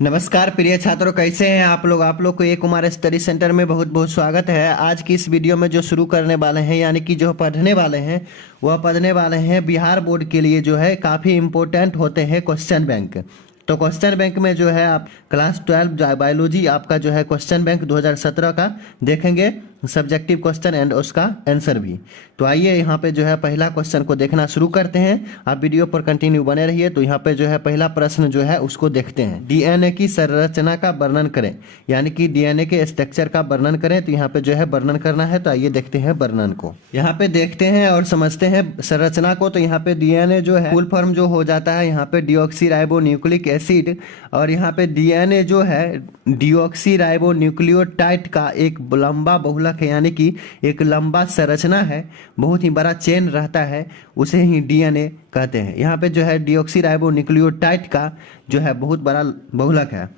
नमस्कार प्रिय छात्रों, कैसे हैं आप लोग को ए कुमार स्टडी सेंटर में बहुत बहुत स्वागत है। आज की इस वीडियो में जो शुरू करने वाले हैं यानी कि जो पढ़ने वाले हैं वह पढ़ने वाले हैं बिहार बोर्ड के लिए जो है काफ़ी इम्पोर्टेंट होते हैं क्वेश्चन बैंक। तो क्वेश्चन बैंक में जो है आप क्लास 12 बायोलॉजी आपका जो है क्वेश्चन बैंक 2017 का देखेंगे, सब्जेक्टिव क्वेश्चन एंड उसका आंसर भी। तो आइए यहाँ पे जो है पहला क्वेश्चन को देखना शुरू करते हैं। आप वीडियो पर कंटिन्यू बने रहिए। तो यहाँ पे जो है पहला प्रश्न जो है उसको देखते हैं। डीएनए की संरचना का वर्णन करें, यानी कि डीएनए के स्ट्रक्चर का वर्णन करें। तो यहाँ पे जो है वर्णन करना है। तो आइए देखते हैं वर्णन को। यहाँ पे देखते हैं और समझते हैं संरचना को। तो यहाँ पे डीएनए जो है फुल फॉर्म जो हो जाता है यहाँ पे डीऑक्सीराइबोन्यूक्लिक एसिड, और यहाँ पे डीएनए जो है डीऑक्सीराइबोन्यूक्लियोटाइड का एक लंबा बहुलक है, यानी कि एक लंबा संरचना है, बहुत ही बड़ा चेन रहता है, उसे ही डीएनए कहते हैं। यहाँ पे जो है डीऑक्सीराइबोन्यूक्लियोटाइड का जो है बहुत बड़ा बहुलक है।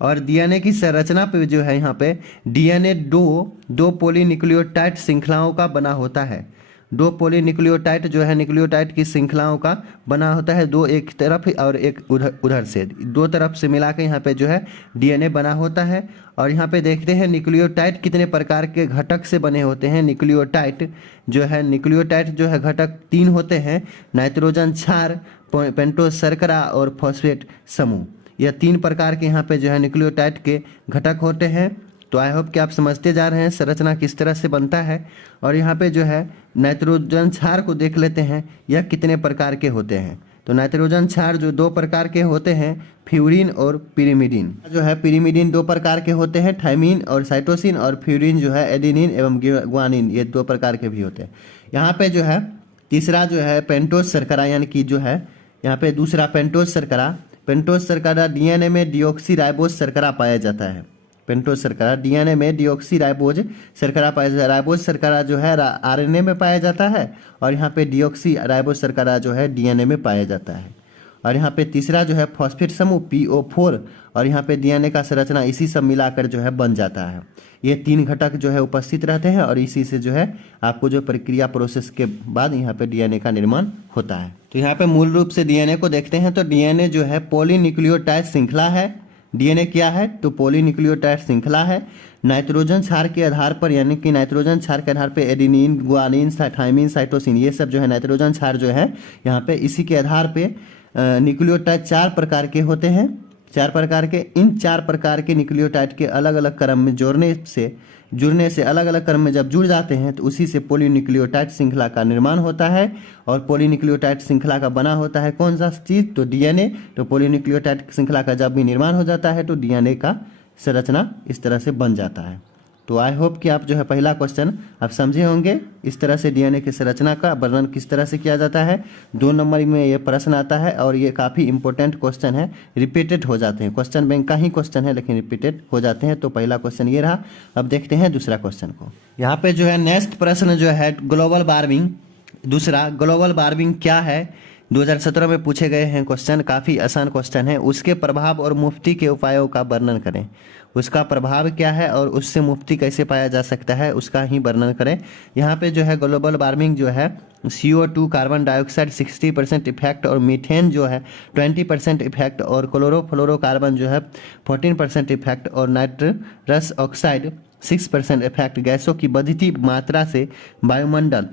और डीएनए की संरचना पे जो है यहाँ पे डीएनए दो पॉलीन्यूक्लियोटाइड श्रृंखलाओं का बना होता है। दो पॉलीन्यूक्लियोटाइड जो है न्यूक्लियोटाइड की श्रृंखलाओं का बना होता है, दो एक तरफ और एक उधर से, दो तरफ से मिला के यहाँ पे जो है डीएनए बना होता है। और यहाँ पे देखते हैं न्यूक्लियोटाइड कितने प्रकार के घटक से बने होते हैं। न्यूक्लियोटाइड जो है घटक 3 होते हैं, नाइट्रोजन क्षार, पेंटोस शर्करा और फॉस्फेट समूह। यह 3 प्रकार के यहाँ पे जो है न्यूक्लियोटाइड के घटक होते हैं। तो आई होप कि आप समझते जा रहे हैं संरचना किस तरह से बनता है। और यहाँ पे जो है नाइट्रोजन क्षार को देख लेते हैं, यह कितने प्रकार के होते हैं। तो नाइट्रोजन क्षार जो 2 प्रकार के होते हैं, फ्यूरिन और पिरिमिडिन। जो है पिरिमिडिन 2 प्रकार के होते हैं, थायमीन और साइटोसिन, और फ्यूरिन जो है एडेनिन एवं ग्वानिन, ये 2 प्रकार के भी होते हैं। यहाँ पे जो है तीसरा जो है पेंटोस शर्करा, यानी कि जो है यहाँ पे दूसरा पेंटोस शर्करा डीएनए में डीऑक्सीराइबोस शर्करा पाया जाता है। पेंटोस शर्करा डीएनए में डीऑक्सीराइबोज शर्करा पाया जाता है। राइबोज शर्करा जो है आरएनए में पाया जाता है, और यहाँ पे डीऑक्सीराइबोज शर्करा जो है डीएनए में पाया जाता है। और यहाँ पे तीसरा जो है फॉस्फेट समूह PO4, और यहाँ पे डीएनए का संरचना इसी सब मिलाकर जो है बन जाता है। ये 3 घटक जो है उपस्थित रहते हैं, और इसी से जो है आपको जो प्रक्रिया प्रोसेस के बाद यहाँ पे डीएनए का निर्माण होता है। तो यहाँ पे मूल रूप से डीएनए को देखते हैं। तो डीएनए जो है पॉलीन्यूक्लियोटाइड श्रृंखला है। डीएनए क्या है? तो पॉलीन्यूक्लियोटाइड श्रृंखला है। नाइट्रोजन क्षार के आधार पर, यानी कि नाइट्रोजन क्षार के आधार पर एडेनिन, ग्वानिन, थायमीन, साइटोसिन, ये सब जो है नाइट्रोजन क्षार जो है यहाँ पे इसी के आधार पे न्यूक्लियोटाइड 4 प्रकार के होते हैं। 4 प्रकार के, इन 4 प्रकार के न्यूक्लियोटाइड के अलग अलग क्रम में जुड़ने से अलग अलग क्रम में जब जुड़ जाते हैं तो उसी से पॉलीन्यूक्लियोटाइड श्रृंखला का निर्माण होता है। और पॉलीन्यूक्लियोटाइड श्रृंखला का बना होता है कौन सा चीज़? तो डीएनए। तो पॉलीन्यूक्लियोटाइड श्रृंखला का जब भी निर्माण हो जाता है तो डीएनए का संरचना इस तरह से बन जाता है। तो आई होप कि आप जो है पहला क्वेश्चन आप समझे होंगे, इस तरह से डीएनए की संरचना का वर्णन किस तरह से किया जाता है। 2 नंबर में ये प्रश्न आता है, और ये काफ़ी इंपॉर्टेंट क्वेश्चन है, रिपीटेड हो जाते हैं। क्वेश्चन बैंक का ही क्वेश्चन है लेकिन रिपीटेड हो जाते हैं। तो पहला क्वेश्चन ये रहा। अब देखते हैं दूसरा क्वेश्चन को। यहाँ पे जो है नेक्स्ट प्रश्न जो है ग्लोबल वार्मिंग, दूसरा ग्लोबल वार्मिंग क्या है, 2017 में पूछे गए हैं क्वेश्चन। काफ़ी आसान क्वेश्चन है। उसके प्रभाव और मुफ्ती के उपायों का वर्णन करें। उसका प्रभाव क्या है और उससे मुफ्ती कैसे पाया जा सकता है उसका ही वर्णन करें। यहाँ पे जो है ग्लोबल वार्मिंग जो है CO2 कार्बन डाइऑक्साइड 60% इफेक्ट, और मीथेन जो है 20% इफेक्ट, और क्लोरोफ्लोरोकार्बन जो है 14% इफेक्ट, और नाइट्रस ऑक्साइड 6% इफेक्ट गैसों की बढ़ती मात्रा से वायुमंडल,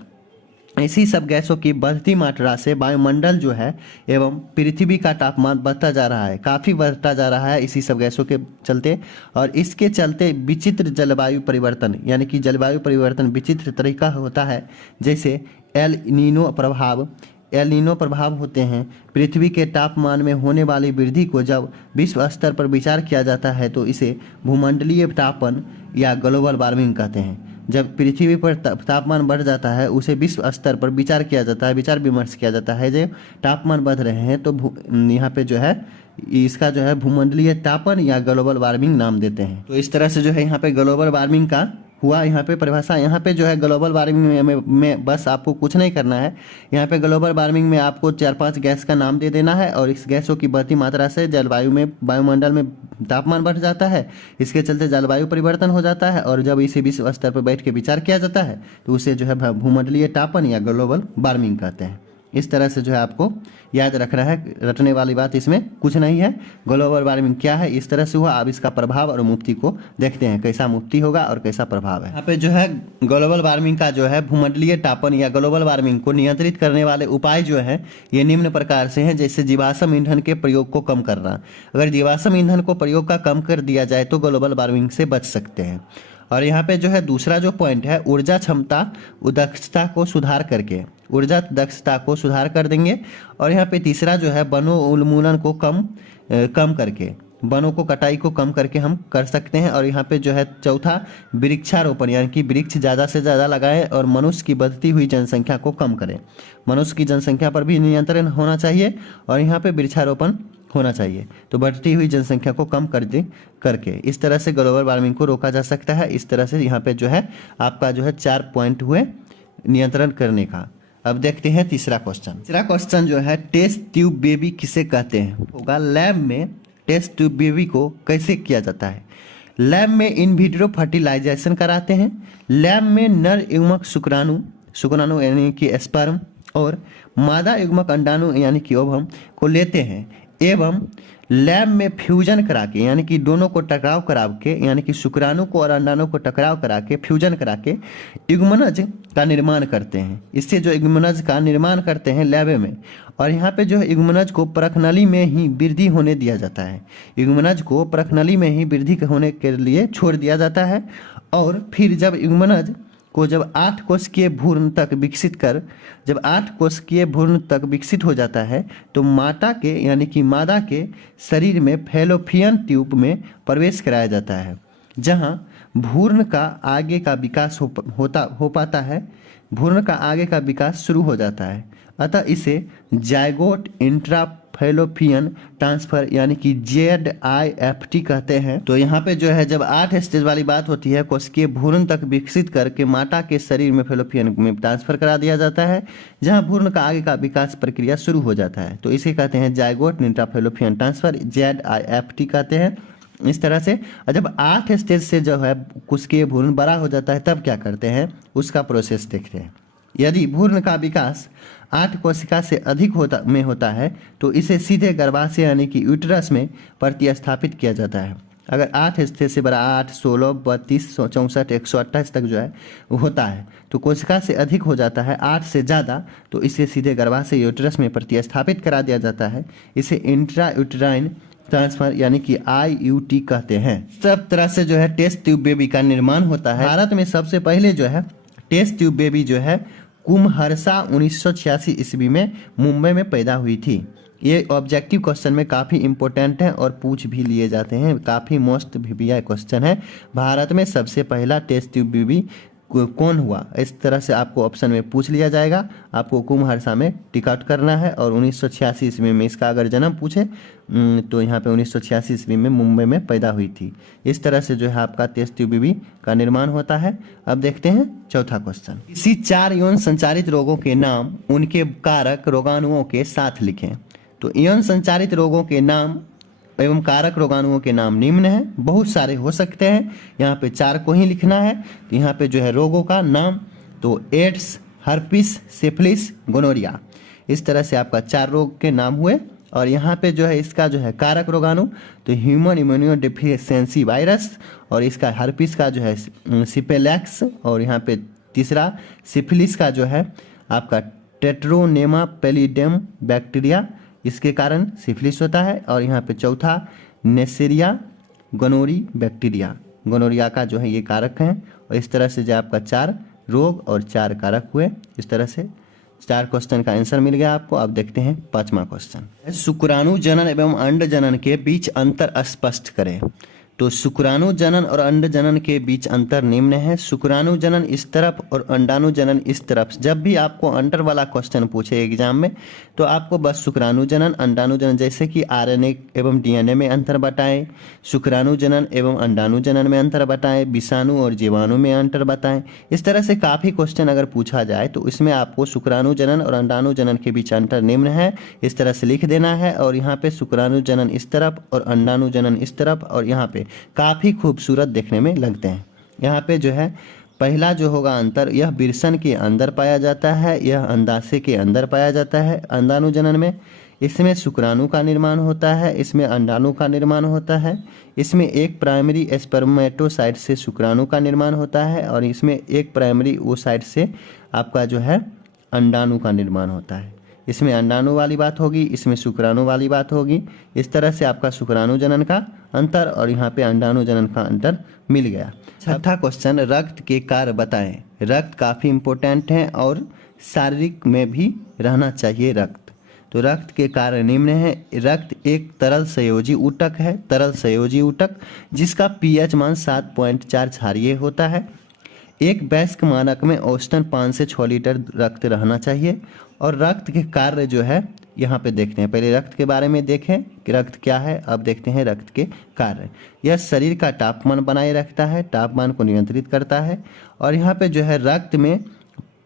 इसी सब गैसों की बढ़ती मात्रा से वायुमंडल जो है एवं पृथ्वी का तापमान बढ़ता जा रहा है, काफ़ी बढ़ता जा रहा है इसी सब गैसों के चलते। और इसके चलते विचित्र जलवायु परिवर्तन, यानी कि जलवायु परिवर्तन विचित्र तरीका होता है, जैसे एल नीनो प्रभाव होते हैं। पृथ्वी के तापमान में होने वाली वृद्धि को जब विश्व स्तर पर विचार किया जाता है तो इसे भूमंडलीय तापन या ग्लोबल वार्मिंग कहते हैं। जब पृथ्वी पर तापमान बढ़ जाता है उसे विश्व स्तर पर विचार किया जाता है, विचार विमर्श किया जाता है। जो तापमान बढ़ रहे हैं तो यहाँ पे जो है इसका जो है भूमंडलीय तापन या ग्लोबल वार्मिंग नाम देते हैं। तो इस तरह से जो है यहाँ पे ग्लोबल वार्मिंग का हुआ यहाँ पे परिभाषा। यहाँ पे जो है ग्लोबल वार्मिंग में बस आपको कुछ नहीं करना है। यहाँ पे ग्लोबल वार्मिंग में आपको 4-5 गैस का नाम दे देना है, और इस गैसों की बढ़ती मात्रा से वायुमंडल में तापमान बढ़ जाता है। इसके चलते जलवायु परिवर्तन हो जाता है, और जब इसे विश्व स्तर पर बैठ के विचार किया जाता है तो उसे जो है भूमंडलीय तापन या ग्लोबल वार्मिंग कहते हैं। इस तरह से जो है आपको याद रखना है, रटने वाली बात इसमें कुछ नहीं है। ग्लोबल वार्मिंग क्या है, इस तरह से हुआ। अब इसका प्रभाव और मुक्ति को देखते हैं, कैसा मुक्ति होगा और कैसा प्रभाव है। यहाँ पे जो है ग्लोबल वार्मिंग का जो है भूमंडलीय तापन या ग्लोबल वार्मिंग को नियंत्रित करने वाले उपाय जो है ये निम्न प्रकार से हैं। जैसे जीवाश्म ईंधन के प्रयोग को कम करना, अगर जीवाश्म ईंधन को प्रयोग का कम कर दिया जाए तो ग्लोबल वार्मिंग से बच सकते हैं। और यहाँ पे जो है दूसरा जो पॉइंट है, ऊर्जा क्षमता दक्षता को सुधार करके, ऊर्जा दक्षता को सुधार कर देंगे। और यहाँ पे तीसरा जो है वनों उन्मूलन को कम करके, वनों को कटाई को कम करके हम कर सकते हैं। और यहाँ पे जो है चौथा वृक्षारोपण, यानी कि वृक्ष ज़्यादा से ज़्यादा लगाएं और मनुष्य की बढ़ती हुई जनसंख्या को कम करें। मनुष्य की जनसंख्या पर भी नियंत्रण होना चाहिए और यहाँ पे वृक्षारोपण होना चाहिए, तो बढ़ती हुई जनसंख्या को कम करके इस तरह से ग्लोबल वार्मिंग को रोका जा सकता है। इस तरह से यहाँ पे जो है आपका जो है 4 पॉइंट हुए नियंत्रण करने का। अब देखते हैं तीसरा क्वेश्चन। तीसरा क्वेश्चन जो है टेस्ट ट्यूब बेबी किसे कहते हैं होगा। लैब में टेस्ट ट्यूब बेबी को कैसे किया जाता है। लैब में इन विट्रो फर्टिलाइजेशन कराते हैं। लैब में नर युग्मक शुक्राणु यानी कि स्पर्म और मादा युग्मक अंडाणु यानी कि ओवम को लेते हैं एवं लैब में फ्यूजन करा के, यानी कि दोनों को टकराव करा के, यानी कि शुक्राणु को और अंडाणु को टकराव करा के फ्यूजन करा के युग्मनज का निर्माण करते हैं। इससे जो युग्मनज का निर्माण करते हैं लैब में, और यहाँ पे जो है युग्मनज को परखनली में ही वृद्धि होने दिया जाता है। युग्मनज को परखनली में ही वृद्धि होने के लिए छोड़ दिया जाता है। और फिर जब युग्मनज को जब 8 कोशिकीय भ्रूण तक विकसित हो जाता है तो माता के यानी कि मादा के शरीर में फैलोपियन ट्यूब में प्रवेश कराया जाता है, जहां भ्रूण का आगे का विकास हो पाता है। भ्रूण का आगे का विकास शुरू हो जाता है। अतः इसे जायगोट इंट्राफैलोपियन ट्रांसफर यानी कि ZIFT कहते हैं। तो यहाँ पे जो है जब 8 स्टेज वाली बात होती है, कोशिकीय भ्रूण तक विकसित करके माता के शरीर में फैलोपियन में ट्रांसफर करा दिया जाता है, जहाँ भ्रूण का आगे का विकास प्रक्रिया शुरू हो जाता है। तो इसे कहते हैं जायगोट इंट्राफैलोपियन ट्रांसफर, ZIFT कहते हैं। इस तरह से जब 8 स्टेज से जो है कोशिकीय भ्रूण बड़ा हो जाता है तब क्या करते हैं, उसका प्रोसेस देखते हैं। यदि भ्रूण का विकास 8 कोशिका से अधिक होता है तो इसे सीधे गर्भाशय यानी कि यूट्रस में प्रतिस्थापित किया जाता है। अगर 8 स्टेज से बड़ा 8, 16, 32, 64, 128 तक जो है होता है तो कोशिका से अधिक हो जाता है 8 से ज़्यादा, तो इसे सीधे गर्भाशय यूट्रस में प्रतिस्थापित करा दिया जाता है। इसे इंट्रा यूट्राइन ट्रांसफर यानी कि IUT कहते हैं। सब तरह से जो है टेस्ट ट्यूब बेबी का निर्माण होता है। भारत में सबसे पहले जो है टेस्ट ट्यूब बेबी जो है कुम्हरसा 1986 ईस्वी में मुंबई में पैदा हुई थी। ये ऑब्जेक्टिव क्वेश्चन में काफ़ी इंपॉर्टेंट है और पूछ भी लिए जाते हैं, काफ़ी मोस्ट VBI क्वेश्चन है। भारत में सबसे पहला टेस्ट ट्यूब बेबी कौन हुआ, इस तरह से आपको ऑप्शन में पूछ लिया जाएगा। आपको कुम्हरसा में टिक आउट करना है। और 1986 ईस्वी में इसका अगर जन्म पूछे तो यहाँ पे 1986 ईस्वी में मुंबई में पैदा हुई थी। इस तरह से जो है आपका टेस्ट ट्यूब बेबी का निर्माण होता है। अब देखते हैं चौथा क्वेश्चन। इसी 4 यौन संचारित रोगों के नाम उनके कारक रोगाणुओं के साथ लिखें। तो यौन संचारित रोगों के नाम एवं कारक रोगाणुओं के नाम निम्न हैं, बहुत सारे हो सकते हैं, यहाँ पे 4 को ही लिखना है। तो यहाँ पे जो है रोगों का नाम तो एड्स, हर्पिस, सिफिलिस, गोनोरिया, इस तरह से आपका 4 रोग के नाम हुए। और यहाँ पे जो है इसका जो है कारक रोगाणु तो ह्यूमन इम्यूनो डेफिशिएंसी वायरस, और इसका हर्पिस का जो है सिपेलैक्स, और यहाँ पे तीसरा सिफिलिस का जो है आपका टेट्रोनेमा पैलिडियम बैक्टीरिया, इसके कारण सिफिलिस होता है। और यहाँ पे चौथा नेसेरिया गोनोरी बैक्टीरिया, गोनोरिया का जो है ये कारक हैं। और इस तरह से जो आपका 4 रोग और 4 कारक हुए। इस तरह से 4 क्वेश्चन का आंसर मिल गया आपको। अब देखते हैं 5वां क्वेश्चन। शुक्राणु जनन एवं अंड जनन के बीच अंतर स्पष्ट करें। तो शुक्राणु जनन और अंड जनन के बीच अंतर निम्न है। शुक्राणु जनन इस तरफ और अंडाणु जनन इस तरफ। जब भी आपको अंतर वाला क्वेश्चन पूछे एग्जाम में तो आपको बस शुक्राणु जनन, अंडाणु जनन, जैसे कि RNA एवं DNA में अंतर बताएं, शुक्राणु जनन एवं अंडाणु जनन में अंतर बताएं, विषाणु और जीवाणु में अंतर बताएं। इस तरह से काफ़ी क्वेश्चन अगर पूछा जाए तो इसमें आपको शुक्राणु जनन और अंडाणु जनन के बीच अंतर निम्न है, इस तरह से लिख देना है। और यहाँ पे शुक्राणु जनन इस तरफ और अंडाणु जनन इस तरफ, और यहाँ पे काफ़ी खूबसूरत देखने में लगते हैं। यहाँ पे जो है पहला जो होगा अंतर, यह विरसन के अंदर पाया जाता है, यह अंडाशय के अंदर पाया जाता है अंडाणुजनन में। इसमें शुक्राणु का निर्माण होता है, इसमें अंडाणु का निर्माण होता है। इसमें एक प्राइमरी स्पर्मेटोसाइट से शुक्राणु का निर्माण होता है और इसमें एक प्राइमरी ओसाइट से आपका जो है अंडाणु का निर्माण होता है। इसमें अंडाणु वाली बात होगी, इसमें शुक्राणु वाली बात होगी। इस तरह से आपका शुक्राणु जनन का अंतर और यहाँ पे अंडाणु जनन का अंतर मिल गया। छठा क्वेश्चन, रक्त के कार्य बताएं। रक्त काफ़ी इम्पोर्टेंट है और शारीरिक में भी रहना चाहिए रक्त। तो रक्त के कार्य निम्न है। रक्त एक तरल संयोजी ऊतक है, तरल संयोजी ऊतक जिसका पीएच मान 7.4 क्षारीय होता है। एक वयस्क मानक में औसतन 5 से 6 लीटर रक्त रहना चाहिए। और रक्त के कार्य जो है यहाँ पे देखते हैं। पहले रक्त के बारे में देखें कि रक्त क्या है, अब देखते हैं रक्त के कार्य। यह शरीर का तापमान बनाए रखता है, तापमान को नियंत्रित करता है। और यहाँ पे जो है रक्त में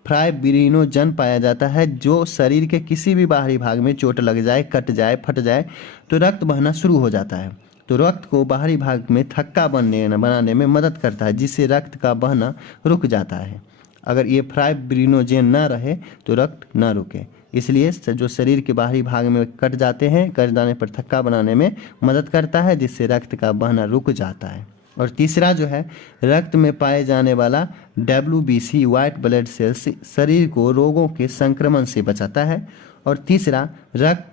फाइब्रिनोजन पाया जाता है, जो शरीर के किसी भी बाहरी भाग में चोट लग जाए, कट जाए, फट जाए तो रक्त बहना शुरू हो जाता है। तो रक्त को बाहरी भाग में थक्का बनाने में मदद करता है, जिससे रक्त का बहना रुक जाता है। अगर ये फाइब्रिनोजन ना रहे तो रक्त ना रुके, इसलिए जो शरीर के बाहरी भाग में कट जाते हैं, कट जाने पर थक्का बनाने में मदद करता है, जिससे रक्त का बहना रुक जाता है। और तीसरा जो है, रक्त में पाए जाने वाला WBC वाइट ब्लड सेल्स शरीर को रोगों के संक्रमण से बचाता है। और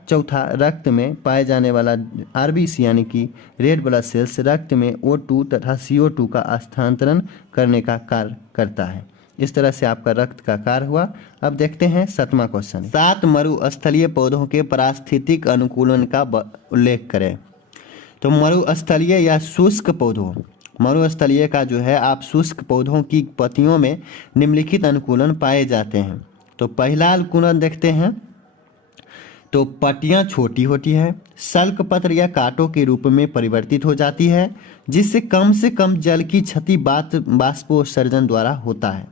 चौथा, रक्त में पाए जाने वाला RBC यानी कि रेड ब्लड सेल्स रक्त में O2 तथा CO2 का स्थानांतरण करने का कार्य करता है। इस तरह से आपका रक्त का कार्य हुआ। अब देखते हैं 7वां क्वेश्चन, 7 मरुस्थलीय पौधों के पारिस्थितिक अनुकूलन का उल्लेख करें। तो मरुस्थलीय या शुष्क पौधों, मरुस्थलीय का जो है आप शुष्क पौधों की पत्तियों में निम्नलिखित अनुकूलन पाए जाते हैं। तो पहला अनुकूलन देखते हैं। तो पत्तियां छोटी होती है, सल्क पत्र या कांटों के रूप में परिवर्तित हो जाती है, जिससे से कम जल की क्षति बाष्पोत्सर्जन द्वारा होता है।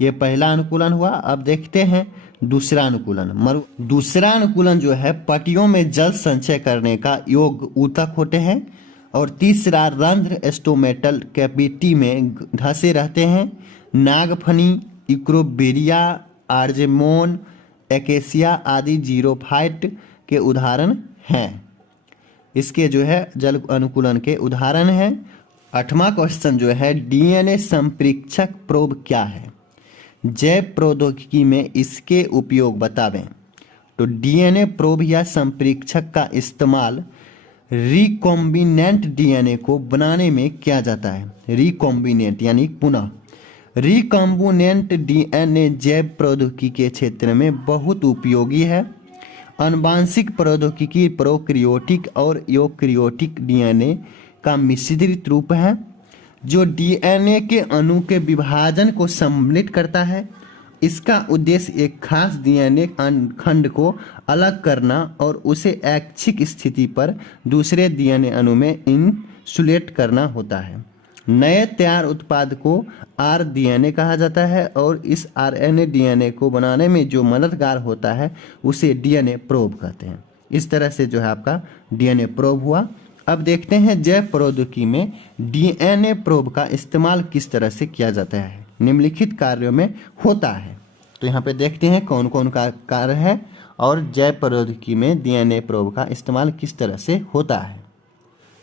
ये पहला अनुकूलन हुआ। अब देखते हैं दूसरा अनुकूलन। दूसरा अनुकूलन जो है पत्तियों में जल संचय करने का योग ऊतक होते हैं। और तीसरा, रंध्र स्टोमेटल कैविटी में धंसे रहते हैं। नागफनी, इक्रोबेरिया, आर्जेमोन, एकेसिया आदि जीरोफाइट के उदाहरण हैं। इसके जो है जल अनुकूलन के उदाहरण हैं। 8वां क्वेश्चन जो है, DNA संप्रेक्षक प्रोब क्या है? जैव प्रौद्योगिकी में इसके उपयोग बतावें। तो DNA प्रोब या संप्रेक्षक का इस्तेमाल रिकॉम्बिनेंट DNA को बनाने में किया जाता है। रिकॉम्बिनेंट यानी पुनः। रिकॉम्बिनेंट DNA जैव प्रौद्योगिकी के क्षेत्र में बहुत उपयोगी है। आनुवांशिक प्रौद्योगिकी प्रोकैरियोटिक और यूकैरियोटिक DNA का मिश्रित रूप है, जो DNA के अणु के विभाजन को सम्मिलित करता है। इसका उद्देश्य एक खास DNA खंड को अलग करना और उसे ऐच्छिक स्थिति पर दूसरे DNA अणु में इंसुलेट करना होता है। नए तैयार उत्पाद को rDNA कहा जाता है और इस RNA-DNA को बनाने में जो मददगार होता है उसे DNA प्रोब कहते हैं। इस तरह से जो है आपका DNA प्रोब हुआ। अब देखते हैं जैव प्रौद्योगिकी में DNA प्रोब का इस्तेमाल किस तरह से किया जाता है, निम्नलिखित कार्यों में होता है। तो यहाँ पे देखते हैं कौन कौन का कार्य है और जैव प्रौद्योगिकी में DNA प्रोब का इस्तेमाल किस तरह से होता है।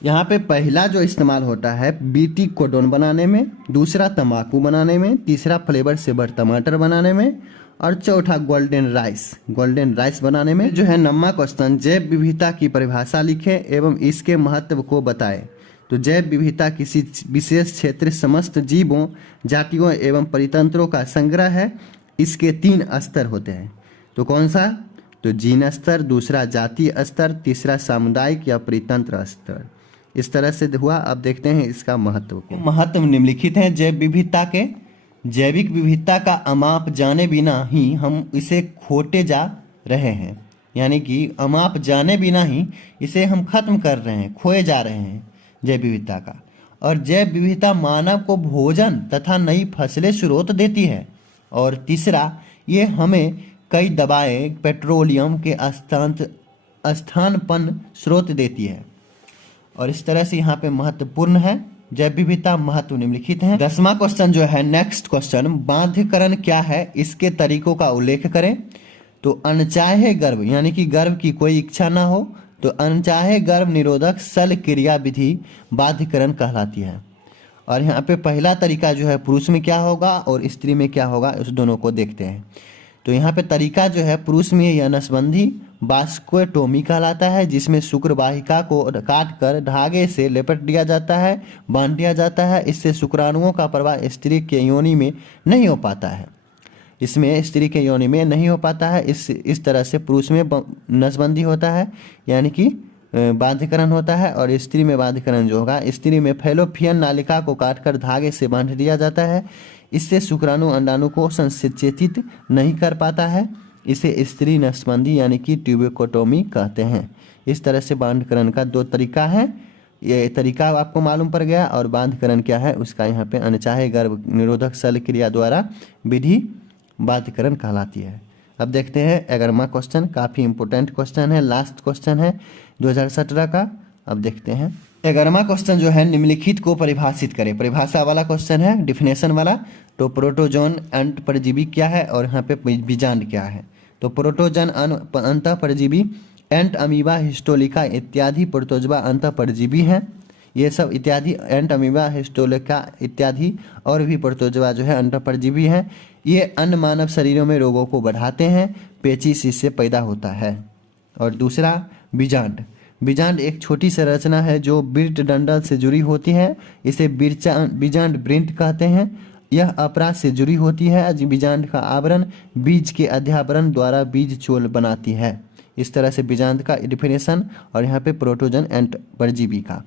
यहाँ पे पहला जो इस्तेमाल होता है बीटी कोडोन बनाने में, दूसरा तंबाकू बनाने में, तीसरा फ्लेवर सेवर टमाटर बनाने में और चौथा गोल्डन राइस बनाने में। जो है 9वां क्वेश्चन, जैव विविधता की परिभाषा लिखें एवं इसके महत्व को बताएं। तो जैव विविधता किसी विशेष क्षेत्र समस्त जीवों, जातियों एवं परितंत्रों का संग्रह है। इसके 3 स्तर होते हैं। तो कौन सा? तो जीन स्तर, दूसरा जातीय स्तर, तीसरा सामुदायिक या परितंत्र स्तर। इस तरह से हुआ। अब देखते हैं इसका महत्व को। महत्व निम्नलिखित हैं जैव विविधता के। जैविक विविधता का अमाप जाने बिना ही हम इसे खोते जा रहे हैं, यानी कि अमाप जाने बिना ही इसे हम खत्म कर रहे हैं, खोए जा रहे हैं जैव विविधता का। और जैव विविधता मानव को भोजन तथा नई फसलें स्रोत देती है। और तीसरा, ये हमें कई दवाएं, पेट्रोलियम के स्थानपन्न स्रोत देती है। और इस तरह से यहाँ पे महत्वपूर्ण है जैव विविधता महत्व निम्नलिखित है। 10वां क्वेश्चन जो है, नेक्स्ट क्वेश्चन, बाध्यकरण क्या है, इसके तरीकों का उल्लेख करें। तो अनचाहे गर्भ यानी कि गर्भ की कोई इच्छा ना हो तो अनचाहे गर्भ निरोधक शल्य क्रिया विधि बाध्यकरण कहलाती है। और यहाँ पे पहला तरीका जो है पुरुष में क्या होगा और स्त्री में क्या होगा, उस दोनों को देखते हैं। तो यहाँ पे तरीका जो है पुरुष में यह नसबंधी वास्कुएटोमी कहलाता है, जिसमें शुक्र वाहिका को काट कर धागे से लिपट दिया जाता है, बांध दिया जाता है। इससे शुक्राणुओं का प्रवाह स्त्री के योनि में नहीं हो पाता है, इसमें स्त्री के योनि में नहीं हो पाता है। इस तरह से पुरुष में नसबंदी होता है यानी कि बाध्यकरण होता है, और स्त्री में बाध्यकरण जो होगा, स्त्री में फैलोपियन नालिका को काटकर धागे से बांध दिया जाता है। इससे शुक्राणु अंडाणु को संचेतित नहीं कर पाता है। इसे स्त्री नसबंदी यानी कि ट्यूबेक्टोमी कहते हैं। इस तरह से बाध्यकरण का 2 तरीका है। ये तरीका आपको मालूम पड़ गया, और बाध्यकरण क्या है उसका यहाँ पे अनचाहे गर्भ निरोधक शल्य क्रिया द्वारा विधि बाध्यकरण कहलाती है। अब देखते हैं 11वां क्वेश्चन, काफ़ी इंपॉर्टेंट क्वेश्चन है, लास्ट क्वेश्चन है 2017 का। अब देखते हैं 11वां क्वेश्चन जो है, निम्नलिखित को परिभाषित करें। परिभाषा वाला क्वेश्चन है, डिफिनेशन वाला। तो प्रोटोजोन अंत परजीवी क्या है और यहाँ पे बीजांड क्या है। तो प्रोटोजन अंत परजीवी एंट अमीबा हिस्टोलिका इत्यादि प्रोटोजवा अंत परजीवी हैं। ये सब इत्यादि एंट अमीबा हिस्टोलिका इत्यादि और भी प्रोटोजवा जो है अंत परजीवी हैं। ये अन्य मानव शरीरों में रोगों को बढ़ाते हैं, पेचिश इससे पैदा होता है। और दूसरा बीजांड। बीजांड एक छोटी संरचना है जो बीज डंडल से जुड़ी होती है, इसे बीजांड ब्रिंट कहते हैं। यह अपराध से जुड़ी होती है। बीजांड का आवरण बीज के अध्यावरण द्वारा बीज चोल बनाती है। इस तरह से बीजांड का डिफिनेशन, और यहाँ पे प्रोटोजन एंड परजीवी का।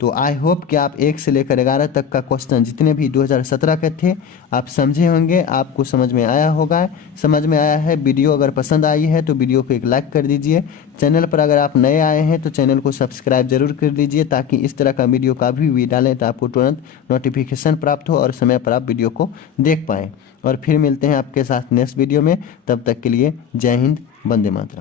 तो आई होप कि आप 1 से लेकर 11 तक का क्वेश्चन जितने भी 2017 के थे आप समझे होंगे, आपको समझ में आया होगा। समझ में आया है, वीडियो अगर पसंद आई है तो वीडियो को एक लाइक कर दीजिए। चैनल पर अगर आप नए आए हैं तो चैनल को सब्सक्राइब जरूर कर दीजिए, ताकि इस तरह का वीडियो का भी डालें तो आपको तुरंत नोटिफिकेशन प्राप्त हो और समय पर आप वीडियो को देख पाएँ। और फिर मिलते हैं आपके साथ नेक्स्ट वीडियो में, तब तक के लिए जय हिंद, वंदे मातरम।